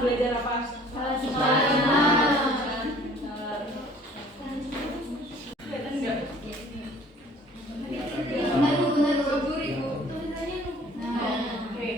belajar apa? Sholat Jumat. Oke.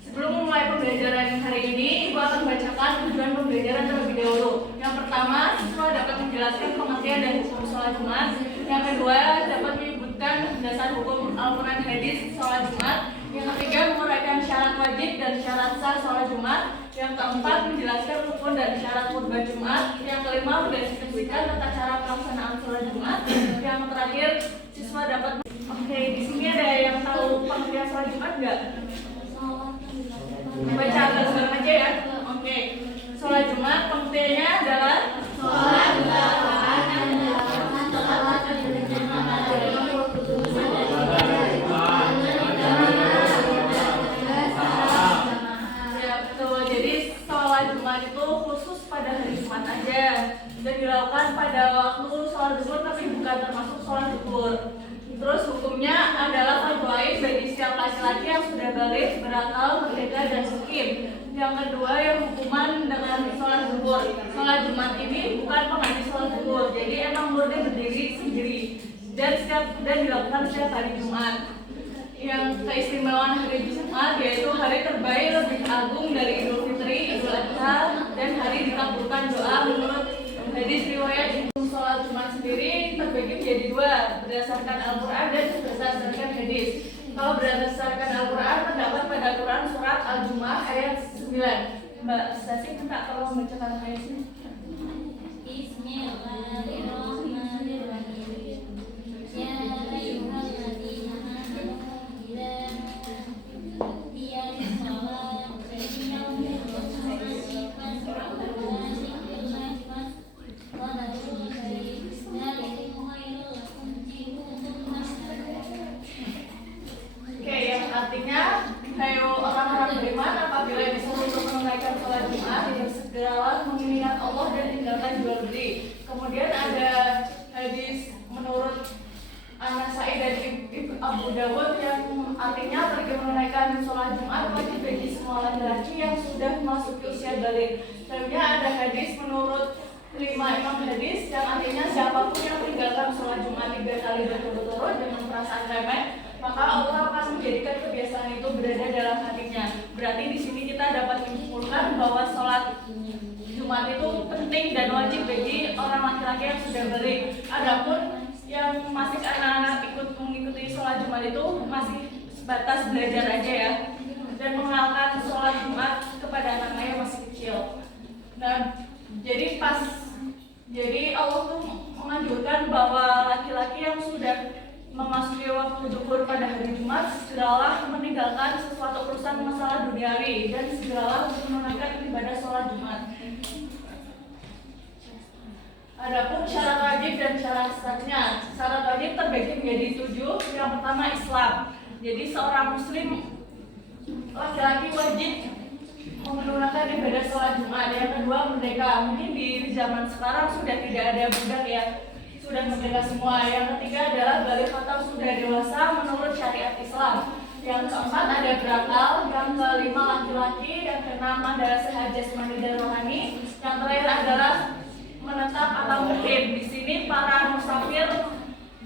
Sebelum memulai pembelajaran hari ini, Ibu akan bacakan tujuan pembelajaran terlebih dahulu. Yang pertama, siswa dapat menjelaskan pengertian dan hukum sholat Jumat. Yang kedua, dapat menyebutkan dasar hukum Al-Quran hadis sholat Jumat. Yang ketiga, menguraikan syarat wajib dan syarat sah sholat Jumat. Yang keempat, menjelaskan rukun dan syarat khutbah Jumat. Yang kelima, mendeskripsikan tata cara pelaksanaan sholat Jumat. Yang terakhir, siswa dapat. Oke, di sini ada yang tahu pengertian sholat Jumat nggak? Baca bareng aja ya. Oke. Sholat Jumat pengertiannya adalah Sholat ya betul. Jadi sholat Jumat itu khusus pada hari Jumat aja dan dilakukan pada waktu sholat zuhur tapi bukan termasuk sholat zuhur. Terus hukumnya adalah fardu ain bagi setiap laki-laki yang sudah balik, berakal, merdeka dan mukim. Yang kedua yang hukuman dengan sholat zuhur. Sholat Jumat ini bukan pengganti sholat zuhur, jadi emang murni berdiri sendiri dan dilakukan setiap hari Jumat. Yang keistimewaan hari Jumat yaitu hari terbaik lebih agung dari Idul Fitri, Idul Adha dan hari dikabulkan doa menurut hadis riwayat. Sholat Jumat sendiri terbagi menjadi dua, berdasarkan Al-Quran dan berdasarkan hadis. Kalau berdasarkan Al-Quran, terdapat pada Quran surat Al-Jumu'ah ayat 9. Mbak Stasi minta tolong bacakan ayatnya. Bismillahirrahmanirrahim. Ya ayyuhalladzina amanu idza qumtum sholat fa'innahu Oke, yang artinya hai orang-orang beriman, apabila disuruh untuk menunaikan sholat Jumat, segeralah mengingat Allah dan tinggalkan jual beli. Kemudian ada hadis menurut An-Nasai dan Abu Dawud yang artinya pergi menunaikan sholat Jumat wajib bagi semua laki-laki yang sudah memasuki usia balik. Selanjutnya ada hadis menurut 5 imam hadis yang artinya siapapun yang meninggalkan sholat Jumat 3 kali berturut-turut dengan perasaan remeh, maka Allah akan menjadikan kebiasaan itu berada dalam hatinya. Berarti di sini kita dapat menyimpulkan bahwa sholat Jumat itu penting dan wajib bagi orang laki-laki yang sudah balik. Adapun yang masih anak-anak ikut mengikuti sholat Jumat itu masih sebatas belajar aja ya, dan mengenalkan sholat Jumat kepada anak-anak yang masih kecil. Nah, jadi Allah tuh menganjurkan bahwa laki-laki yang sudah memasuki waktu zuhur pada hari Jumat segeralah meninggalkan sesuatu urusan masalah duniawi dan segeralah untuk menunaikan ibadah sholat Jumat. Adapun syarat wajib dan syarat sahnya. Syarat wajib terbagi menjadi 7. Yang pertama Islam. Jadi seorang muslim laki-laki wajib menggunakan ibadah sholat Jumat. Yang kedua merdeka. Mungkin di zaman sekarang sudah tidak ada budak ya, sudah merdeka semua. Yang ketiga adalah balik atau sudah dewasa menurut syariat Islam. Yang keempat ada berakal. Yang kelima laki-laki. Yang keenam adalah sehat jasmani dan rohani. Yang terakhir adalah menetap atau mukim. Di sini para musafir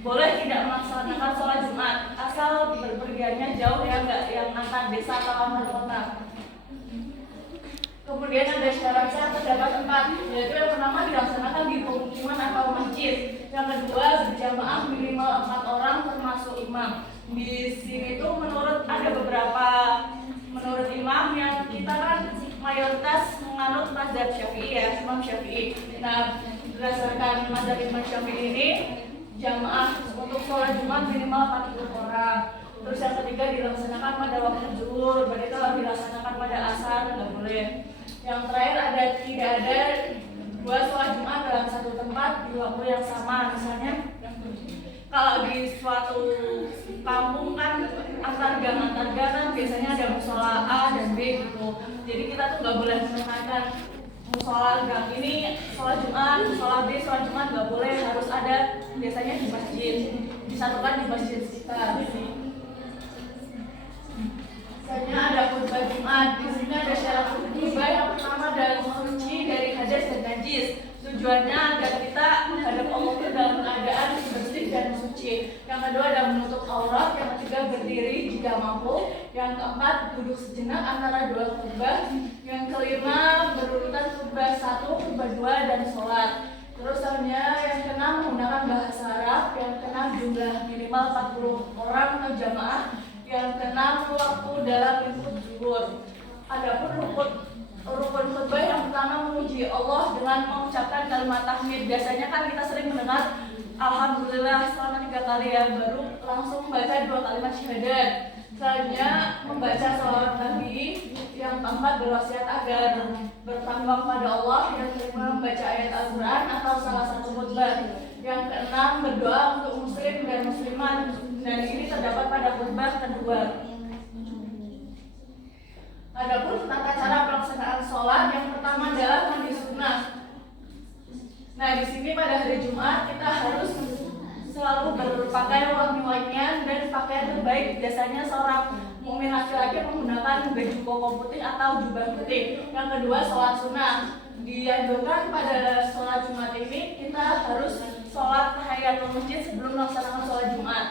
boleh tidak melaksanakan sholat Jumat asal berpergiannya jauh ya, enggak yang antar desa atau antar kota. Kemudian ada syaratnya terdapat 4, yaitu yang pertama dilaksanakan di pemukiman atau masjid. Yang kedua berjamaah minimal 4 orang termasuk imam. Di sini tuh ada beberapa menurut imam yang kita kan mayoritas menganut mazhab Syafi'i ya, Imam Syafi'i. Nah, berdasarkan mazhab Imam Syafi'i ini jamaah untuk sholat Jumat minimal 40 orang. Terus yang ketiga dilaksanakan pada waktu zuhur, berarti kalau dilaksanakan pada asar nggak boleh. Yang terakhir tidak ada 2 sholat Jumat dalam satu tempat di waktu yang sama. Misalnya kalau di suatu kampung kan antar gang kan biasanya ada musola A dan B gitu. Jadi kita tuh nggak boleh menekankan musola gang ini sholat Jumat, musola B sholat Jumat nggak boleh, harus ada biasanya di masjid, disatukan di masjid kita. Misalnya ada khutbah Jumat, di sini ada syarat khutbah. Yang pertama adalah waktu. Yang keempat, duduk sejenak antara dua khutbah. Yang kelima, berurutan khutbah 1, khutbah 2, dan sholat. Terus selanjutnya yang keenam, menggunakan bahasa Arab. Yang keenam, jumlah minimal 40 orang atau jamaah. Yang keenam, waktu dalam lingkup zuhur. Adapun rukun khutbah yang pertama, memuji Allah dengan mengucapkan kalimat tahmid. Biasanya kan kita sering mendengar Alhamdulillah selama 3 kali ya, baru langsung membaca 2 kalimat syahadat. Selanjutnya membaca sholawat Nabi. Yang keempat, berwasiat agar bertanggung pada Allah. Yang kelima, membaca ayat Al-Quran atau salah satu khutbah. Yang keenam, berdoa untuk muslim dan muslimat, dan ini terdapat pada khutbah kedua. Adapun tata cara pelaksanaan sholat, yang pertama adalah mandi sunnah. Nah, di sini pada hari Jumat kita harus selalu berpakaian wangi-wangian dan pakaian terbaik. Biasanya seorang mukmin laki-laki menggunakan baju koko putih atau jubah putih. Yang kedua, sholat sunnah. Dianjurkan pada sholat Jumat ini kita harus sholat tahiyatul masjid sebelum melaksanakan sholat Jumat.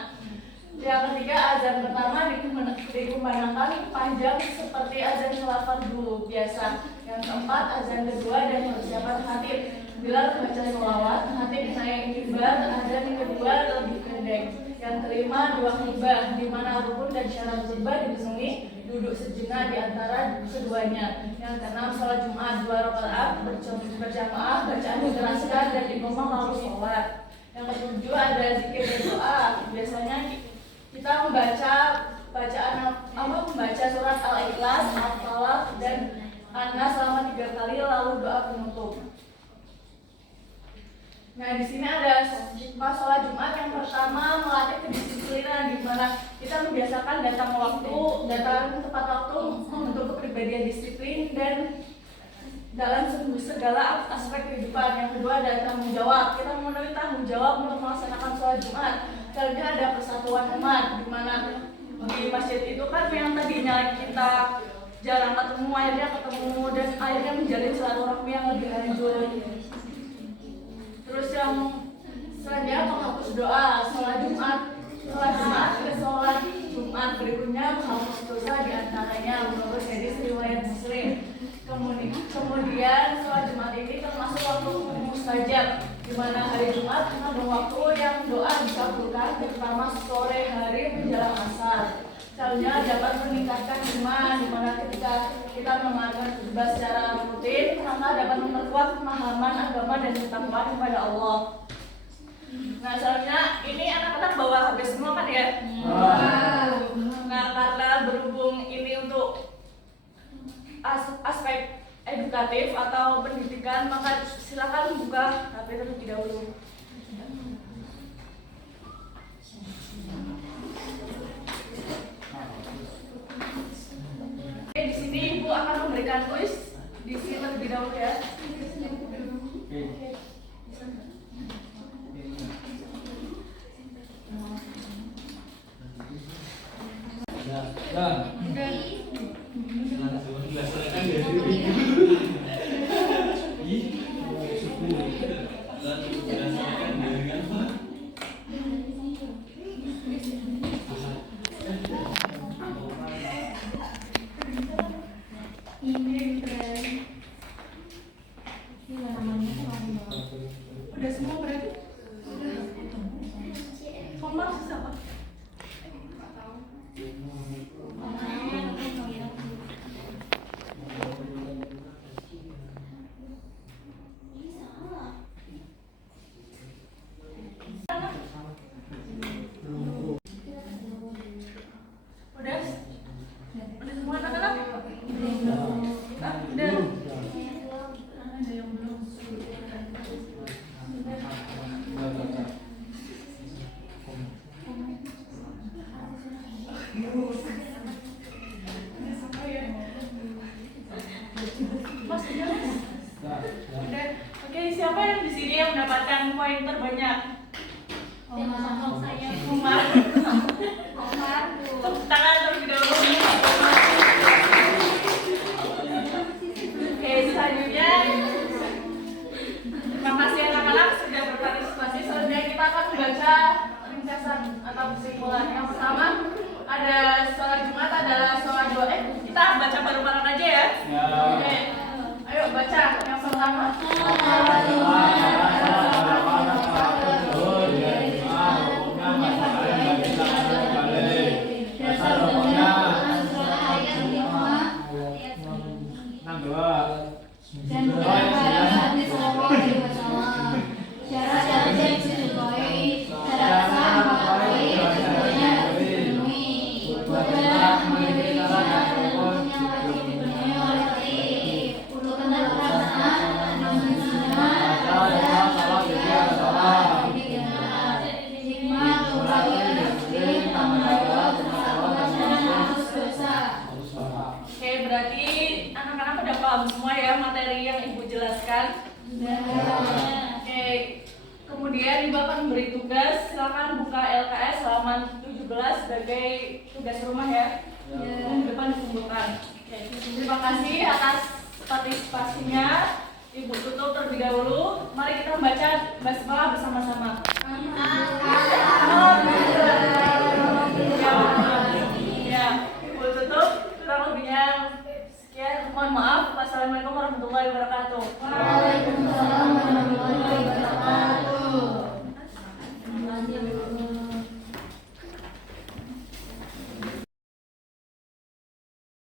Yang ketiga, azan pertama dikumandangkan panjang seperti azan sholat fardu biasa. Yang keempat, azan kedua dan persiapan khatib. Bila membaca sholawat, khatib naik mimbar, azan yang kedua lebih pendek. Yang kelima, 2 khutbah, di mana rukun dan syarat khutbah dipenuhi, duduk sejenak di antara keduanya. Yang keenam, sholat Jumat 2 rakaat berjamaah, bacaan dikeraskan dan dikomong lalu sholat. Yang ketujuh, ada zikir dan doa. Biasanya kita membaca surat Al-Ikhlas, Al-Falaq, dan An-Nas selama 3 kali lalu doa penutup. Nah, di sini ada pas sholat Jumat. Yang pertama, melatih kedisiplinan, di mana kita membiasakan datang tepat waktu, membentuk kepribadian disiplin dan dalam segala aspek kehidupan. Yang kedua, ada tanggung jawab. Kita memenuhi tanggung jawab untuk melaksanakan sholat Jumat. Selanjutnya ada persatuan umat, di mana di masjid itu kan yang tadinya kita jarang ketemu, akhirnya ketemu dan akhirnya menjalin silaturahmi yang lebih lanjut. Terus yang selanjutnya penghapus doa sholat Jumat ke sholat Jumat berikutnya menghapus dosa diantaranya menurut hadis riwayat Muslim. Kemudian sholat Jumat ini termasuk waktu mustajab, di mana hari Jumat mengandung waktu yang doa dikabulkan, terutama sore hari menjelang asar. Selanjutnya dapat meningkatkan iman, di mana ketika kita mengamalkan khutbah secara rutin, maka dapat memperkuat pemahaman agama dan ketakwaan kepada Allah. Nah, selanjutnya ini anak-anak bawa HP semua kan ya? Nah, karena berhubung ini untuk aspek edukatif atau pendidikan, maka silakan buka HP terlebih dahulu. Di sini Ibu akan memberikan kuis di sini terlebih dahulu ya. Udah semua berarti? Komar siapa? Udah semua anak-anak? Udah. Ada yang belum. Mas, udah. Oke, siapa yang di sini yang mendapatkan poin terbanyak? Umar. Tepuk tangan terlebih dahulu. Oke, selanjutnya terima kasih anak-anak sudah berpartisipasi. Selanjutnya kita akan membaca ringkasan atau kesimpulan. Yang pertama ada sholat Jumat dan kepada Nabi Sallallahu Alaihi Wasallam. Syarat-syarat yang disukai, syarat sah mengakui keduanya harus dipenuhi. Buatlah menjadi syarat dan hukumnya wajib dipenuhi oleh khatib. Untuk pelaksanaan dan menunjukkan hikmah kebahagiaan muslim tanggung jawab masalah dan harus dosa. Oke, berarti anak-anak udah paham semua ya materi yang ibu jelaskan. Oke, kemudian ibu akan beri tugas. Silakan buka LKS halaman 17 sebagai tugas rumah ya. Depan dikumpulkan. Oke, terima kasih atas partisipasinya. Ibu tutup terlebih dahulu. Mari kita membaca basmalah bersama-sama. Ya, ibu tutup. Kurang lebihnya sekian. Mohon maaf. Wassalamualaikum warahmatullahi wabarakatuh. Waalaikumsalam warahmatullahi wabarakatuh.